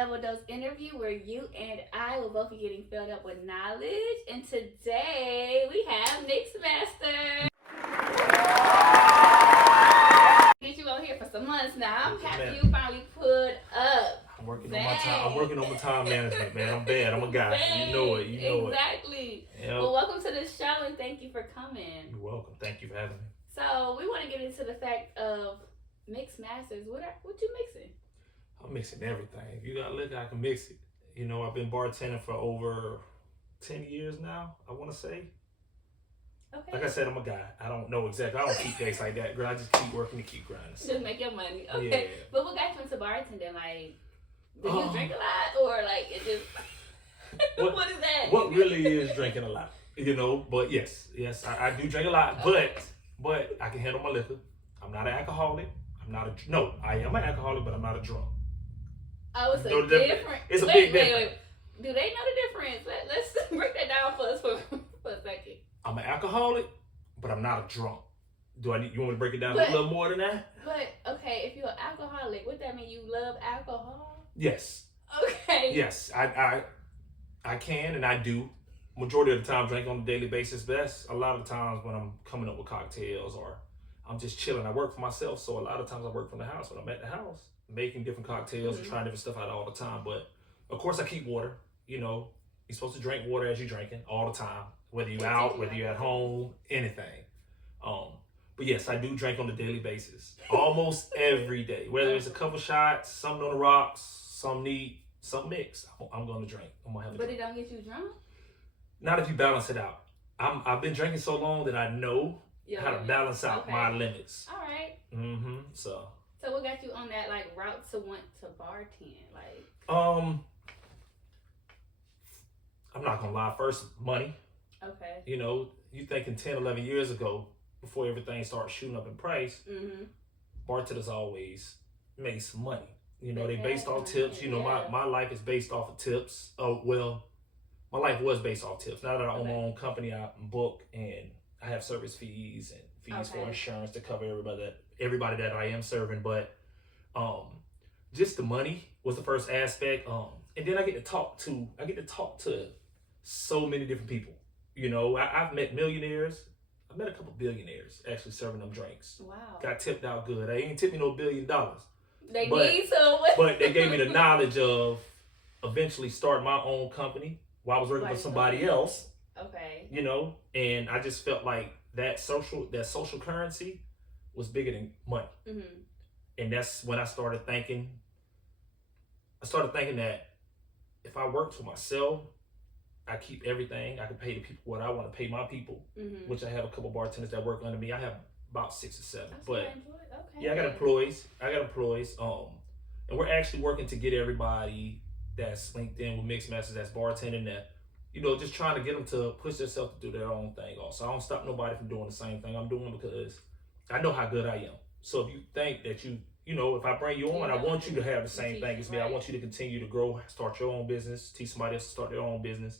Double Dose interview where you and I will both be getting filled up with knowledge. And today we have MyxxMaster. Get you on here for some months now. I'm happy you finally put up. I'm working on my time. I'm working on my time management, man. I'm bad. I'm a guy. Dang. You know it. You know exactly. it. Yep. Well, welcome to the show and thank you for coming. You're welcome. Thank you for having me. So we want to get into the fact of MyxxMasters. What you mixing? I'm mixing everything. If you got liquor, I can mix it. You know, I've been bartending for over 10 years now, I want to say. Okay. Like I said, I'm a guy. I don't know exactly. I don't keep days like that, girl. I just keep working to keep grinding. So. Just make your money. Okay. Yeah. But what got you into bartending? Like, do you drink a lot? Or like, it just... what is that? What really is drinking a lot? You know, but yes, I do drink a lot, but I can handle my liquor. I'm not an alcoholic. I am an alcoholic, but I'm not a drunk. Oh, it's a different. It's a big difference. Wait. Do they know the difference? Let's break that down for us for a second. I'm an alcoholic, but I'm not a drunk. You want me to break it down a little more than that? But okay, if you're an alcoholic, what that mean? You love alcohol? Yes. Okay. Yes, I can and I do. Majority of the time, drink on a daily basis. Best a lot of times when I'm coming up with cocktails or I'm just chilling. I work for myself, so a lot of times I work from the house. When I'm at the house, making different cocktails and trying different stuff out all the time. But of course, I keep water. You know, you're supposed to drink water as you're drinking all the time, whether you're out, whether you're at home, anything. But yes, I do drink on a daily basis, almost every day. Whether it's a couple shots, something on the rocks, some neat, some mixed, I'm gonna drink. I'm gonna have a drink. But it don't get you drunk? Not if you balance it out. I've been drinking so long that I know how to balance out my limits. All right. So what got you on that like route to want to bartend? Like I'm not gonna lie. First, money. Okay. You know, you thinking 10, 11 years ago, before everything started shooting up in price, bartenders always made some money. You know, they based off tips. You know, my life is based off of tips. Oh, well, my life was based off tips. Now that I own my own company, I book and I have service fees and fees for insurance to cover everybody that I am serving. But just the money was the first aspect. And then I get to talk to so many different people. You know, I've met millionaires. I met a couple billionaires actually serving them drinks. Wow. Got tipped out good. They ain't tipped me no $1 billion. They need some. But they gave me the knowledge of eventually starting my own company while I was working for somebody else. Okay. You know, and I just felt like that social currency was bigger than money. And that's when I started thinking that if I worked for myself, I keep everything. I can pay the people what I want to pay my people, which I have a couple bartenders that work under me. I have about 6 or 7. Yeah, I got employees. And we're actually working to get everybody that's linked in with MyxxMasters that's bartending that, you know, just trying to get them to push themselves to do their own thing also. I don't stop nobody from doing the same thing I'm doing because I know how good I am. So if you think that you know, if I bring you on, I want you to have the same thing as me. I want you to continue to grow, start your own business, teach somebody else to start their own business.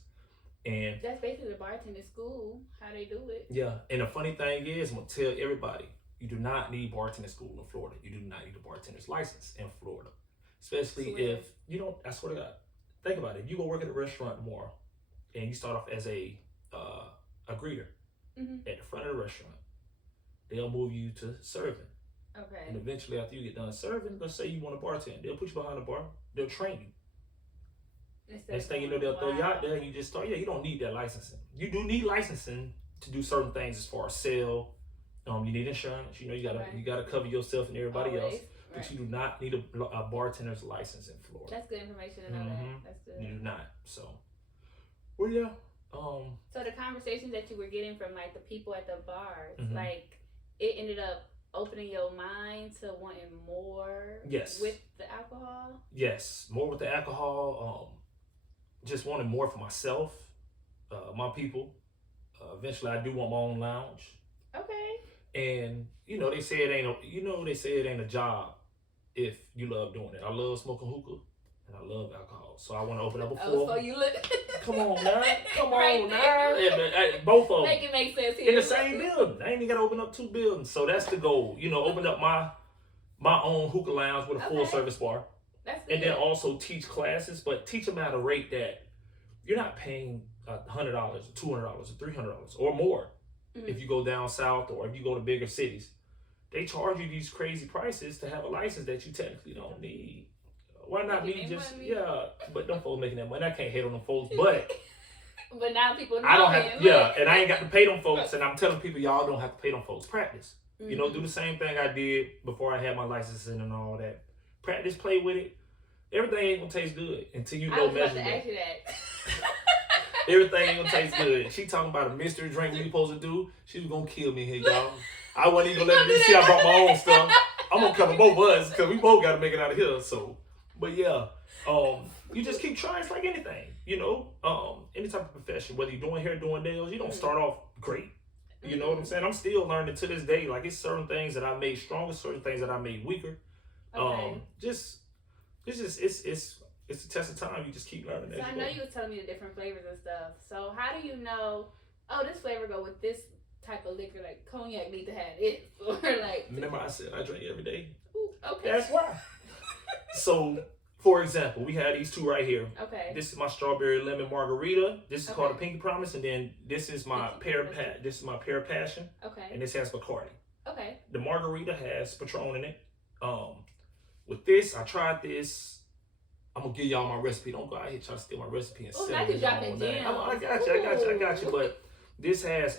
And that's basically the bartending school, how they do it. Yeah, and the funny thing is, I'm gonna tell everybody, you do not need bartending school in Florida. You do not need a bartender's license in Florida. Especially if you don't, I swear to God, think about it. If you go work at a restaurant tomorrow and you start off as a greeter at the front of the restaurant, they'll move you to serving. Okay. And eventually after you get done serving, let's say you want to bartend, they'll put you behind the bar, they'll train you. Next thing you know, they'll throw you out there and you just start. Yeah, you don't need that licensing. You do need licensing to do certain things as far as sell. You need insurance. You know, you gotta cover yourself and everybody else. But you do not need a bartender's license in Florida. That's good information to know that. That's good. You do not. So, well, yeah. So the conversations that you were getting from like the people at the bars, like it ended up opening your mind to wanting more. Yes. With the alcohol. Yes, more with the alcohol. Just wanted more for myself, my people. Eventually, I do want my own lounge. Okay. And you know they say it ain't a job if you love doing it. I love smoking hookah and I love alcohol, so I want to open up a floor. So you look. Come on now, both of them. Make it make sense here. In the same building. I ain't even gotta open up 2 buildings, so that's the goal. You know, open up my own hookah lounge with a full service bar. That's good. And then also teach classes, but teach them at a rate that you're not paying $100, $200, or $300 or more. If you go down south or if you go to bigger cities, they charge you these crazy prices to have a license that you technically don't need. Why not me just but them folks making that money. I can't hate on them folks, but but now people know I don't have and I ain't got to pay them folks, and I'm telling people y'all don't have to pay them folks. Practice. You know, do the same thing I did before I had my licensing and all that. Practice, play with it. Everything ain't gonna taste good until you know measurement. I was about to ask you that. Everything ain't gonna taste good. She talking about a mystery drink we supposed to do. She was gonna kill me here, y'all. I wasn't even gonna let her see I brought my own stuff. I'm gonna cover both of us because we both gotta make it out of here. So, but yeah, you just keep trying. It's like anything, you know, any type of profession, whether you're doing hair, doing nails, you don't start off great. You know what I'm saying? I'm still learning to this day. Like, it's certain things that I made stronger, certain things that I made weaker. Okay. It's a test of time. You just keep learning. So I know you were telling me the different flavors and stuff. So how do you know, oh, this flavor go with this type of liquor, like cognac need to have it, or like? Remember I said I drink every day. Ooh, okay. That's why. So, for example, we have these two right here. Okay. This is my strawberry lemon margarita. This is called a Pinky Promise, and then this is my pear passion. Okay. And this has Bacardi. Okay. The margarita has Patron in it. With this, I tried this. I'm gonna give y'all my recipe. Don't go out here trying to steal my recipe and sell it. I got you. But this has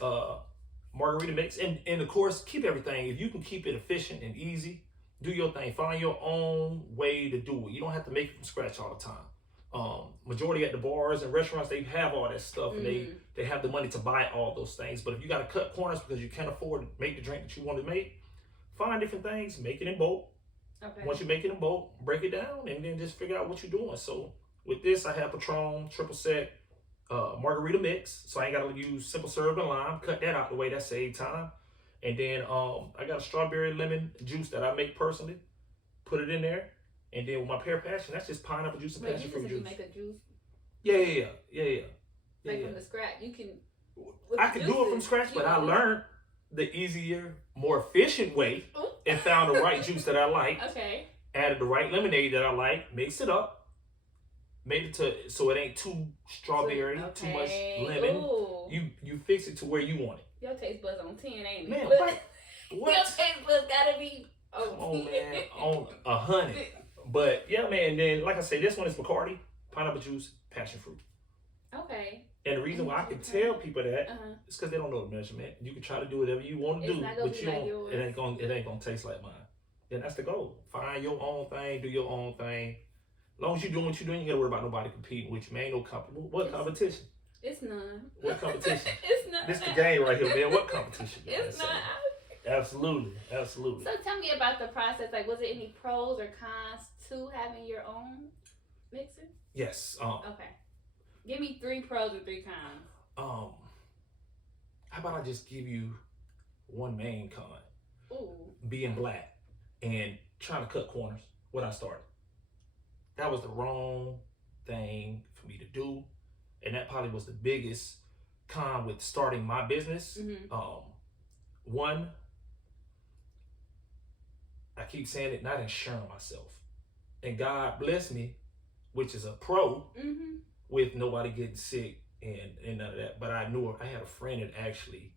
margarita mix, and of course, keep everything. If you can keep it efficient and easy, do your thing. Find your own way to do it. You don't have to make it from scratch all the time. Majority at the bars and restaurants, they have all that stuff, and they have the money to buy all those things. But if you got to cut corners because you can't afford to make the drink that you want to make, find different things, make it in bulk. Okay. Once you make it in bulk, break it down, and then just figure out what you're doing. So with this, I have Patron, triple sec, margarita mix. So I ain't got to use simple syrup and lime. Cut that out the way. That saves time. And then I got a strawberry lemon juice that I make personally. Put it in there. And then with my pear passion, that's just pineapple juice and passion fruit juice. You make a juice? Yeah. Like from the scratch, you can. I can do it from scratch, but I learned the easier, more efficient way and found the right juice that I like. Okay. Added the right lemonade that I like, mixed it up, made it to so it ain't too strawberry, too much lemon. Ooh. You fix it to where you want it. Your taste buds on 10, ain't it? Man, what? Your taste buds gotta be on man, on 100. But yeah, man, and then like I say, this one is Bacardi, pineapple juice, passion fruit. Okay. And the reason why I can tell people that is because they don't know the measurement. You can try to do whatever you want to do, but it ain't gonna taste like mine. And that's the goal. Find your own thing, do your own thing. As long as you're doing what you're doing, you gotta worry about nobody competing with you, man. Ain't no competition. What competition? It's none. What competition? It's none. This the game right here, man. What competition? It's none. Absolutely. So tell me about the process. Like, was there any pros or cons to having your own mixer? Yes. Okay. Give me 3 pros and 3 cons. How about I just give you one main con? Ooh. Being black and trying to cut corners. What I started. That was the wrong thing for me to do. And that probably was the biggest con with starting my business. One, I keep saying it, not insuring myself. And God bless me, which is a pro, with nobody getting sick and none of that. But I knew I had a friend that actually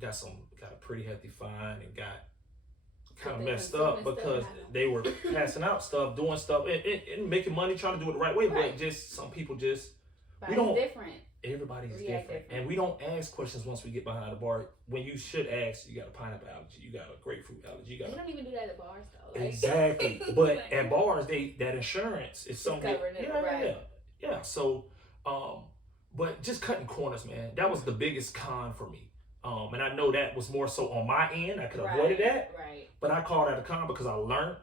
got a pretty hefty fine and got kind of messed up because they were passing out stuff, doing stuff, and making money, trying to do it the right way. But just some people just we don't. Different. Everybody's different, and we don't ask questions once we get behind the bar. When you should ask, you got a pineapple allergy, you got a grapefruit allergy, you got. They don't even do that at bars though. Like. Exactly, but at bars, that insurance is something. Yeah. So, but just cutting corners, man, that was the biggest con for me. And I know that was more so on my end. I could have avoided that, but I called that a con because I learned.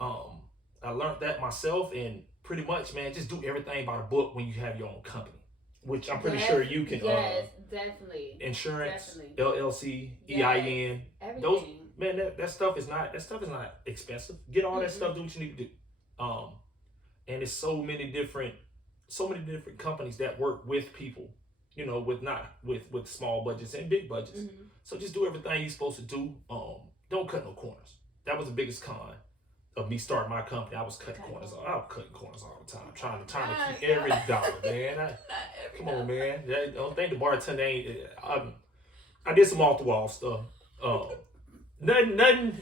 I learned that myself, and pretty much, man, just do everything by the book when you have your own company. Which I'm pretty sure you can. Yes, definitely. Insurance, LLC, EIN. Everything. Those man, that stuff is not expensive. Get all that stuff. Do what you need to do. And it's so many different companies that work with people. You know, with small budgets and big budgets. So just do everything you're supposed to do. Don't cut no corners. That was the biggest con. of me starting my company, I was cutting corners. I was cutting corners all the time, trying to keep every dollar, man. Come on, man. I don't think the bartender ain't. I did some off the wall stuff. Nothing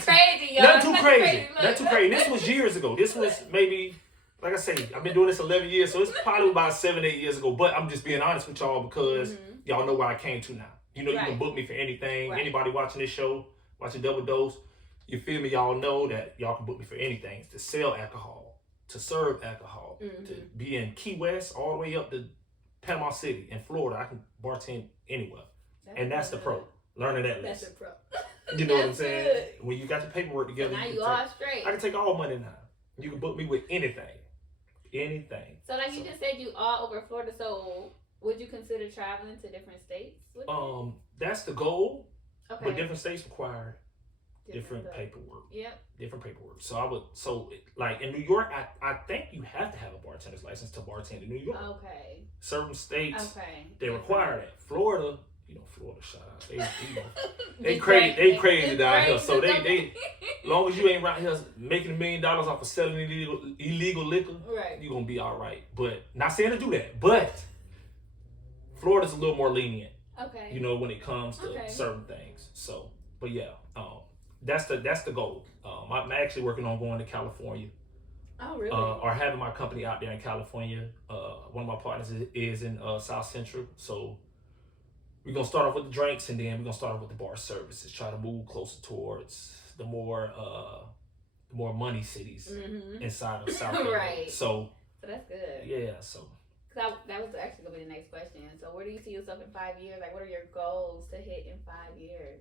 crazy, y'all. Nothing too crazy. Nothing too crazy. This was years ago. This was maybe, like I say, I've been doing this 11 years, so it's probably about 7-8 years ago. But I'm just being honest with y'all because y'all know where I came to now. You know, you can book me for anything. Right. Anybody watching this show, watching Double Dose, you feel me? Y'all know that y'all can book me for anything. To sell alcohol, to serve alcohol, to be in Key West all the way up to Panama City in Florida. I can bartend anywhere. That's the pro. Learning that lesson. That's the pro. You know what I'm saying? Good. When you got the paperwork together, so now you all straight. I can take all money now. You can book me with anything. Anything. So like you just said, you all over Florida. So would you consider traveling to different states? That's the goal. Okay. But different states require different paperwork. Yep. Different paperwork. So like in New York, I think you have to have a bartender's license to bartend in New York. Okay. Certain states, they require that. Florida, Florida, shout out. They crazy down here. So they long as you ain't right here making $1 million off of selling illegal liquor, right, you're gonna be all right. But not saying to do that, but Florida's a little more lenient. Okay. When it comes to certain things. So, but yeah, that's the goal. I'm actually working on going to California. Oh, really? Or having my company out there in California. One of my partners is in South Central, so we're gonna start off with the drinks, and then we're gonna start off with the bar services. Try to move closer towards the more money cities inside of South Carolina. Right. So that's good. Yeah. So. That was actually gonna be the next question. So, where do you see yourself in 5 years? Like, what are your goals to hit in 5 years?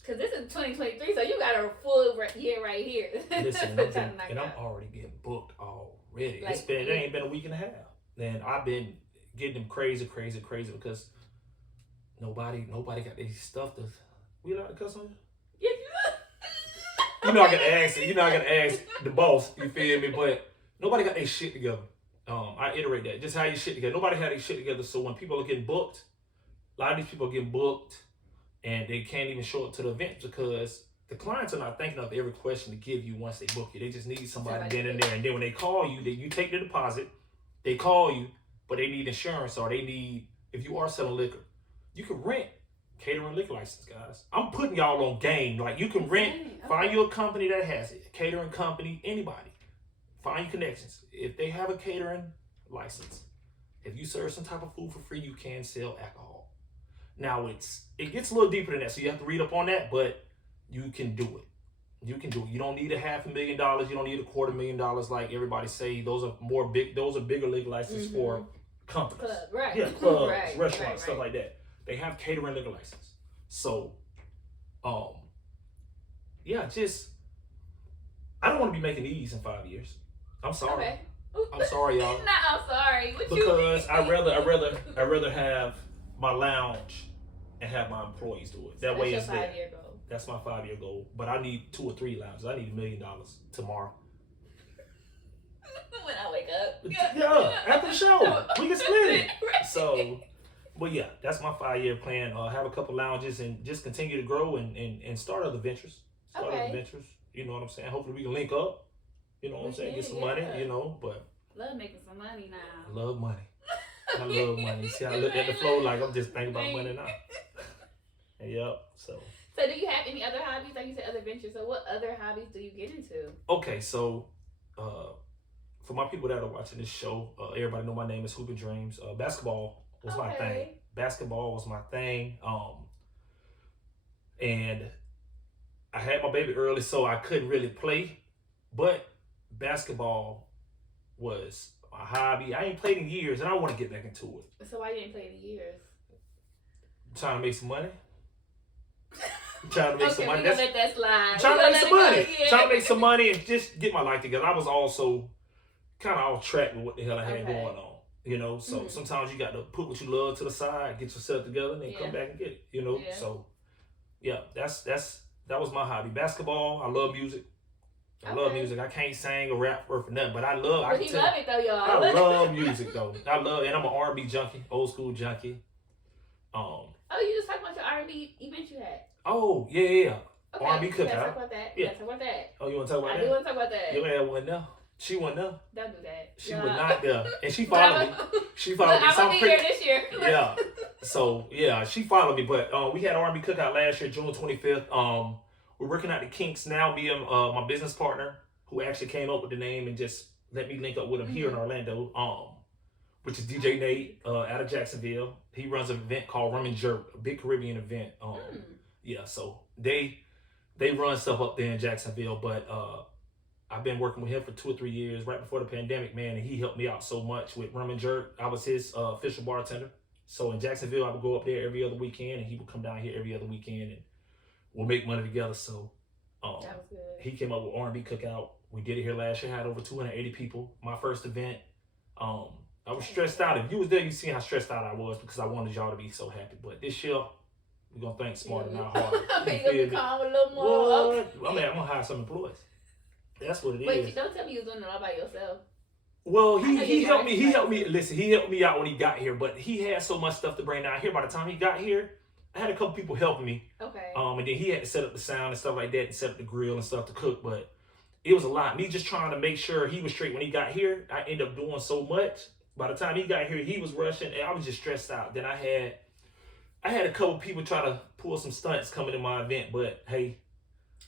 Because this is 2023, so you got a full year right here. Listen, I'm already getting booked already. Like, it ain't been a week and a half, and I've been getting them crazy because nobody got their stuff to. We allowed to cuss on you? Yeah. I gotta ask the boss. You feel me? But nobody got their shit together. I iterate that. Just how your shit together. Nobody had their shit together. So when people are getting booked, a lot of these people are getting booked and they can't even show up to the event because the clients are not thinking of every question to give you once they book you. They just need somebody then and there. And then when they call you, you take the deposit, they call you, but they need insurance or they need, if you are selling liquor, you can rent catering liquor license, guys. I'm putting y'all on game. Like you can rent, find you a company that has it, catering company, anybody. Find your connections. If they have a catering license, if you serve some type of food for free, you can sell alcohol. Now it gets a little deeper than that, so you have to read up on that, but you can do it. You can do it. You don't need $500,000. You don't need $250,000 like everybody say. Those are bigger liquor licenses for companies. Club, right. Yeah, clubs, restaurants, stuff like that. They have catering liquor license. So, I don't want to be making these in 5 years. I'm sorry. Okay. I'm sorry, y'all. No, I'm sorry. Because I'd rather have my lounge and have my employees do it. That way it's there. That's your 5-year goal. That's my 5-year goal. But I need 2 or 3 lounges. I need $1 million tomorrow. When I wake up. Yeah, after the show. We can split it. Right. So, but yeah, that's my 5-year plan. Have a couple lounges and just continue to grow and start other ventures. You know what I'm saying? Hopefully we can link up. You know what I'm saying? Get some money, but. Love making some money now. I love money. I love money. See, I look at the flow like I'm just thinking about money now. Yep, so. So do you have any other hobbies? Like you said, other ventures. So what other hobbies do you get into? Okay, so for my people that are watching this show, everybody know my name is Hoopin' Dreams. Basketball was my thing. Basketball was my thing. And I had my baby early, so I couldn't really play. But basketball was my hobby. I ain't played in years, and I want to get back into it. So why you ain't played in years? I'm trying to make some money. Trying to make some money. Let that slide. Trying to make some money. Trying to make some money and just get my life together. I was also kind of off track with what the hell I had going on. So sometimes you got to put what you love to the side, get yourself together, and then come back and get it. Yeah. So yeah, that was my hobby. Basketball. I love music. I love music. I can't sing or rap or for nothing, but I love. But you love it though, y'all. I love music though. I love, and I'm an R&B junkie, old school junkie. Oh, you just talked about your R&B event you had. Oh yeah. Okay, R&B we gotta cookout. talk about that. Yeah. Talk about that. Oh, you want to talk about I that? do want to talk about that. Your man wasn't there. She wasn't there. Don't do that. She was not there, and she followed me. She followed me. I'm gonna be here this year. Yeah. So yeah, she followed me. But we had R&B cookout last year, June 25th. We're working out the kinks now. Me and my business partner, who actually came up with the name and just let me link up with him here in Orlando. Which is DJ Nate out of Jacksonville. He runs an event called Rum and Jerk, a big Caribbean event. Yeah, so they run stuff up there in Jacksonville, but I've been working with him for 2 or 3 years, right before the pandemic, man, and he helped me out so much with Rum and Jerk. I was his official bartender. So in Jacksonville, I would go up there every other weekend, and he would come down here every other weekend, and we'll make money together. So that was good. he came up with R&B Cookout. We did it here last year, had over 280 people. My first event. I was stressed out. If you was there, you see how stressed out I was because I wanted y'all to be so happy. But this year, we're going to think smarter, not harder. You're going to be calm a little more. What? I'm going to hire some employees. That's what it is. Wait, don't tell me you was doing it all by yourself. Well, he helped me. He helped me. Listen, he helped me out when he got here, but he had so much stuff to bring down here. By the time he got here, I had a couple people helping me. Okay. And then he had to set up the sound and stuff like that, and set up the grill and stuff to cook. But it was a lot. Me just trying to make sure he was straight when he got here. I ended up doing so much. By the time he got here, he was rushing, and I was just stressed out. Then I had a couple people try to pull some stunts coming to my event, but hey,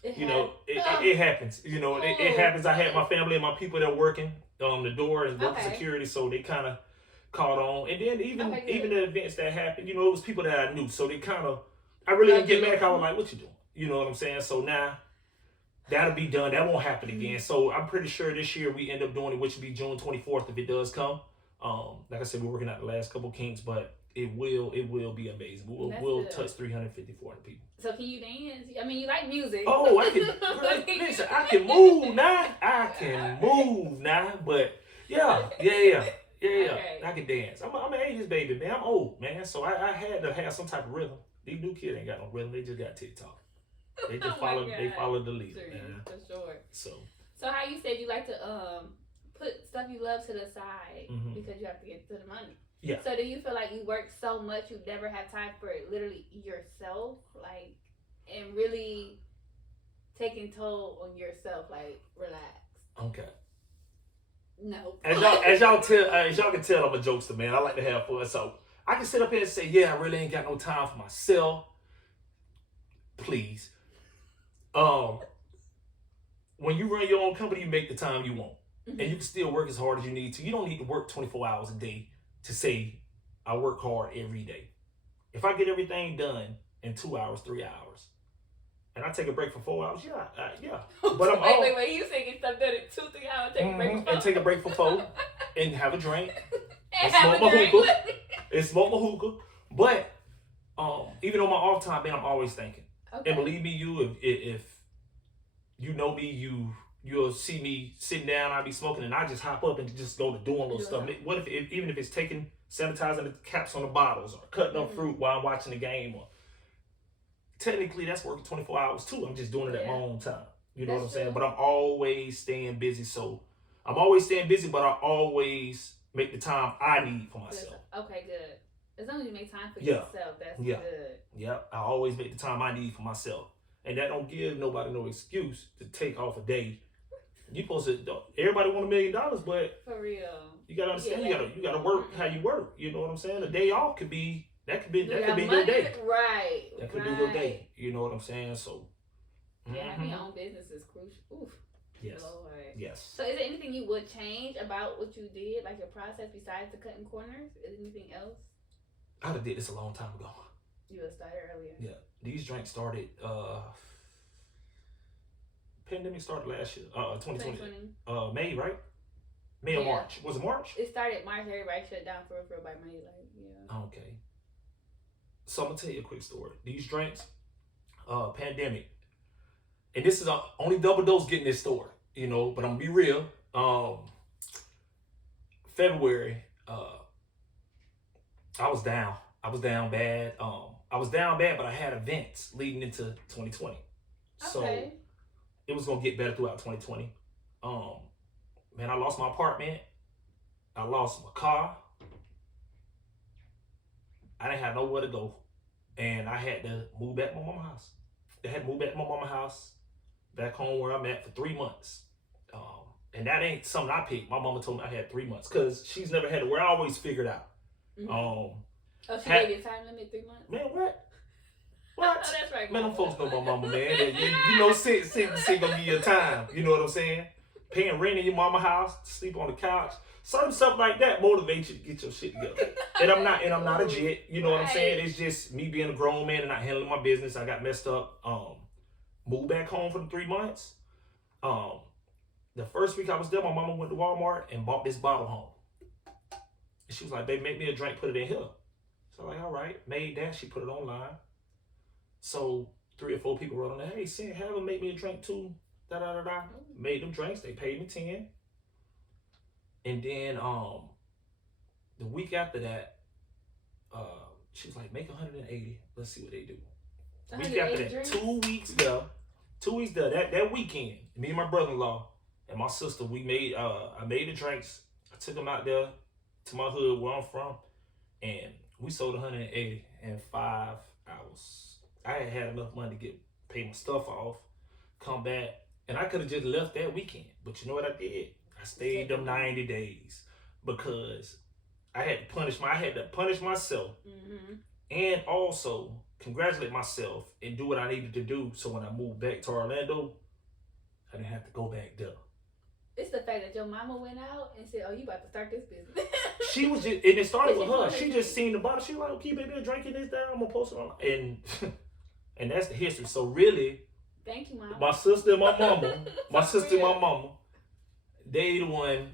it happens. You know, it happens. I had my family and my people that working the door and working security, so they kind of caught on. And then even the events that happened, it was people that I knew, so they kind of, I really didn't get mad. I was like, "What you doing?" You know what I'm saying? So now that'll be done. That won't happen again. So I'm pretty sure this year we end up doing it, which will be June 24th if it does come. Like I said, we're working out the last couple kinks, but it will be amazing. We'll touch 350, 400 people. So can you dance? I mean, you like music. Oh, I can. Listen, I can move now. But yeah. Okay. I can dance. I'm an 80s baby, man. I'm old, man. So I had to have some type of rhythm. These new kids ain't got no rhythm. They just got TikTok. They just follow the lead. For sure. So how you said you like to put stuff you love to the side because you have to get to the money. Yeah. So do you feel like you work so much you never have time for literally yourself, like, and really taking toll on yourself, like, relax? Okay. No. As y'all can tell, I'm a jokester, man. I like to have fun, so I can sit up here and say, yeah, I really ain't got no time for myself. Please. When you run your own company, you make the time you want. And you can still work as hard as you need to. You don't need to work 24 hours a day to say, I work hard every day. If I get everything done in 2 hours, 3 hours, and I take a break for 4 hours, yeah. But I'm wait, you say get stuff done in 2, 3 hours, take a break for 4? And take a break for 4 and have a drink. And smoke my hookah. And smoke my hookah. But even on my off time, man, I'm always thinking. Okay. And believe me, if you know me, you'll see me sitting down, I'll be smoking, and I just hop up and just go to doing little stuff. What if even if it's sanitizing the caps on the bottles or cutting up fruit while I'm watching the game, or technically that's working 24 hours too. I'm just doing it at my own time. You know what I'm saying? But I'm always staying busy. So I'm always staying busy, but I always make the time I need for myself. Okay, good. As long as you make time for yourself, that's good. Yeah, I always make the time I need for myself. And that don't give nobody no excuse to take off a day. You supposed to, everybody want $1 million, but for real, you gotta understand, you gotta work how you work. You know what I'm saying? A day off could be your day. Right. That could be your day. You know what I'm saying? So having your own business is crucial. Oof. Yes. Lord. Yes. So is there anything you would change about what you did, like your process besides the cutting corners? Is there anything else? I'd have did this a long time ago. You would have started earlier. Yeah. These drinks started pandemic started last year, 2020. May, right? May or March? Was it March? It started March. Everybody shut down for by May. Okay. So I'm gonna tell you a quick story. These drinks, pandemic, and this is only double dose getting this story, But I'm gonna be real. February, I was down. I was down bad. But I had events leading into 2020. So it was gonna get better throughout 2020. Man, I lost my apartment. I lost my car. I didn't have nowhere to go, and I had to move back to my mama's house. They had to move back to my mama's house, back home where I'm at for 3 months. And that ain't something I picked. My mama told me I had 3 months because she's never had it where I always figured out. Mm-hmm. She gave you a time limit, 3 months? Man, what? What? Oh, that's right. Man, them folks know my mama, man. You know, sit gonna give you a time. You know what I'm saying? Paying rent in your mama house, sleep on the couch. Certain stuff like that motivates you to get your shit together. And I'm not a jet. You know what I'm saying? It's just me being a grown man and not handling my business. I got messed up. Moved back home for the 3 months. The first week I was there, my mama went to Walmart and bought this bottle home. And she was like, baby, make me a drink, put it in here. So I'm like, all right, made that. She put it online. So 3 or 4 people wrote on there, hey, Sin, have them make me a drink too. Da-da-da-da. Made them drinks. They paid me 10. And then the week after that, she was like, make 180. Let's see what they do. Week after that, drinks? 2 weeks ago, that weekend, me and my brother-in-law and my sister, we made, I made the drinks. I took them out there to my hood where I'm from, and we sold 180 in 5 hours. I had enough money to pay my stuff off, come back, and I could have just left that weekend. But you know what I did? I stayed them 90 days because I had to punish myself, and also congratulate myself and do what I needed to do. So when I moved back to Orlando, I didn't have to go back there. It's the fact that your mama went out and said, oh, you about to start this business. She was just, and it started with her. She just seen the bottle. She was like, okay, baby, I'm drinking this down. I'm going to post it online. And that's the history. So really, thank you, Mama. My sister and my mama, they the one,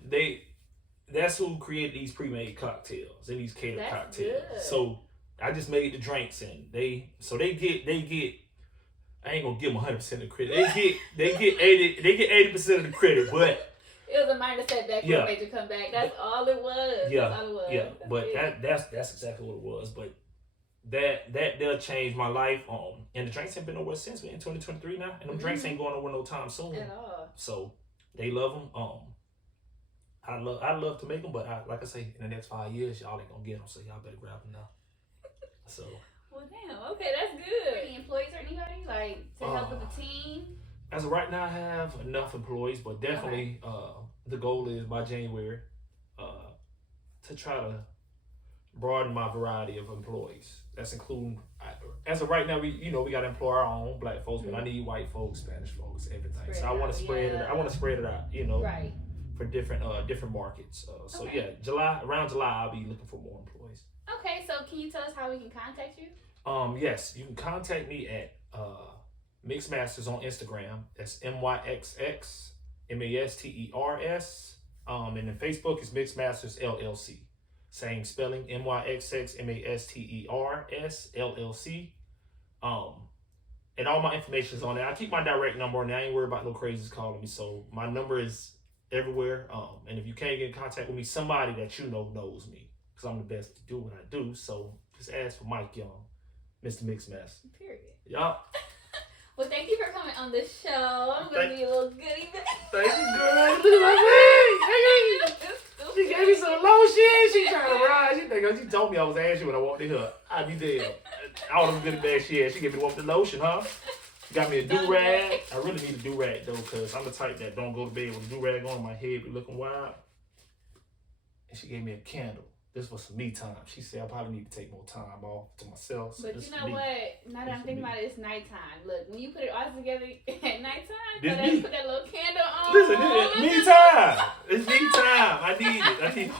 that's who created these pre-made cocktails and these catered cocktails. Good. So I just made the drinks and they get, I ain't gonna give them 100% of the credit. They get 80% of the credit, but it was a minor setback for a major comeback. That's all it was. Yeah, that's all it was. Yeah. But that's exactly what it was. But that change my life. And the drinks ain't been nowhere since. We're in 2023 now, and them drinks ain't going nowhere no time soon. At all. So they love them. I love to make them, but like I say, in the next 5 years, y'all ain't gonna get them. So y'all better grab them now. So. Well, damn. Okay, that's good. Any employees or anybody like to help with the team? As of right now, I have enough employees, but definitely the goal is by January to try to broaden my variety of employees. That's including, as of right now, we got to employ our own Black folks, but I need white folks, Spanish folks, everything. So I want to spread it. I want to spread it out, right, for different markets. So around July, I'll be looking for more employees. Okay, so can you tell us how we can contact you? Yes, you can contact me at MyxxMasters on Instagram. That's MyxxMasters. And then Facebook is MyxxMasters LLC. Same spelling, MyxxMasters LLC. And all my information is on there. I keep my direct number on there. I ain't worried about no crazies calling me. So my number is everywhere. And if you can't get in contact with me, somebody that you know knows me, because I'm the best to do what I do. So just ask for Mike Young, Mr. MyxxMaster. Period. Yup. Well, thank you for coming on the show. I'm going to be a little goodie. Thank you, girl. She gave me some lotion. She trying to ride. She told me I was ashy when I walked in here. I be there. All them goody bags she had. She gave me the one with the lotion, huh? Got me a do-rag. I really need a do-rag, though, because I'm the type that don't go to bed with a do-rag on. My head be looking wild. And she gave me a candle. This was some me time. She said I probably need to take more time off to myself. So but you know what? Now that I'm thinking about it, it's nighttime. Look, when you put it all together at nighttime, put that little candle on. Listen, me time. It's me time. I need it.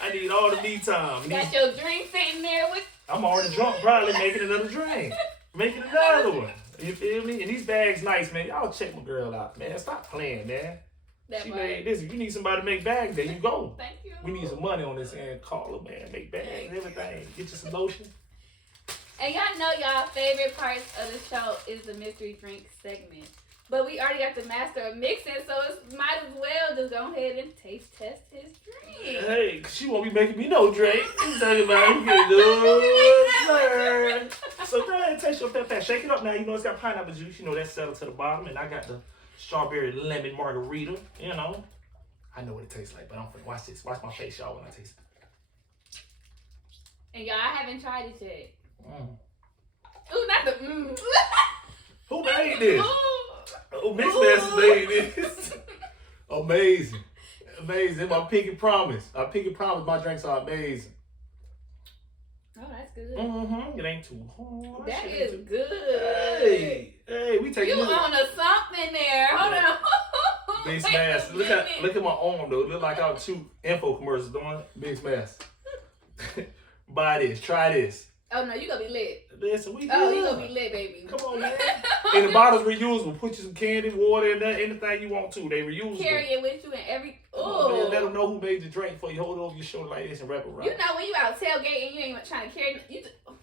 I need all the me time. Got your drink sitting there with. I'm already drunk, probably making another drink. Making another one. You feel me? And these bags nice, man. Y'all check my girl out, man. Stop playing, man. She made this. If you need somebody to make bags, there you go. Thank you. We need some money on this end. Call her, man. Make bags, everything. Get you some lotion. And y'all know y'all favorite parts of the show is the mystery drink segment. But we already got the master of mixing, so it might as well just go ahead and taste test his drink. Hey, she won't be making me no drink. You talking about you can do So go ahead and taste your pepper. Shake it up now. You know it's got pineapple juice. You know that's settled to the bottom. And I got the strawberry lemon margarita. I know what it tastes like, but I'm finna watch this. Watch my face, y'all, when I taste it. And y'all, I haven't tried it yet. Ooh, not the Who made this? Oh, MyxxMaster made this. Amazing. Amazing. My pinky promise. I pinky promise my drinks are amazing. Oh, that's good. Mm-hmm. It ain't too hard. That is good. Hey, we take you on a something there. Hold on. MyxxMaster. Look at my arm though. It look like I'm shooting info commercials doing MyxxMaster. Buy this. Try this. Oh no, you gonna be lit. Listen, we good. Oh, you gonna be lit, baby. Come on, man. And the bottle's reusable. Put you some candy, water in there, anything you want to. They reusable. Carry it with you in every. Oh, let them know who made the drink for you. Hold it over your shoulder like this and wrap it around. You know when you out tailgating and you ain't even trying to carry.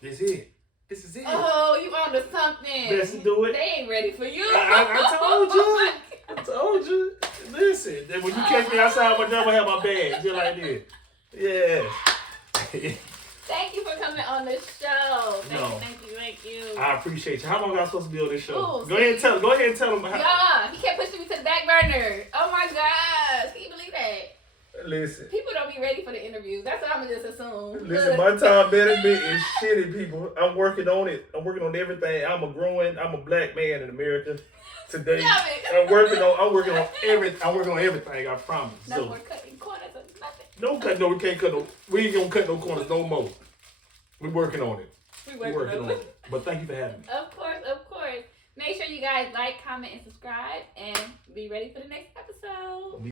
This is it. Oh, you on to something. Let's do it. They ain't ready for you. I told you. I told you. Listen, then when you catch me outside, I'm gonna have my bag just like this. Yes. Thank you for coming on the show. Thank you. I appreciate you. How long am I supposed to be on this show? Ooh, Go ahead and tell them. Yeah, he kept pushing me to the back burner. Oh my gosh, can you believe that? Listen. People don't be ready for the interviews. That's what I'm gonna just assume. Listen, my time management is shitty, people. I'm working on it. I'm working on everything. I'm a black man in America today. I'm working on everything. I promise. No more cutting corners or nothing. We can't cut no. We ain't gonna cut no corners no more. We're working on it. We're working on it. But thank you for having me. Of course. Make sure you guys like, comment, and subscribe, and be ready for the next episode.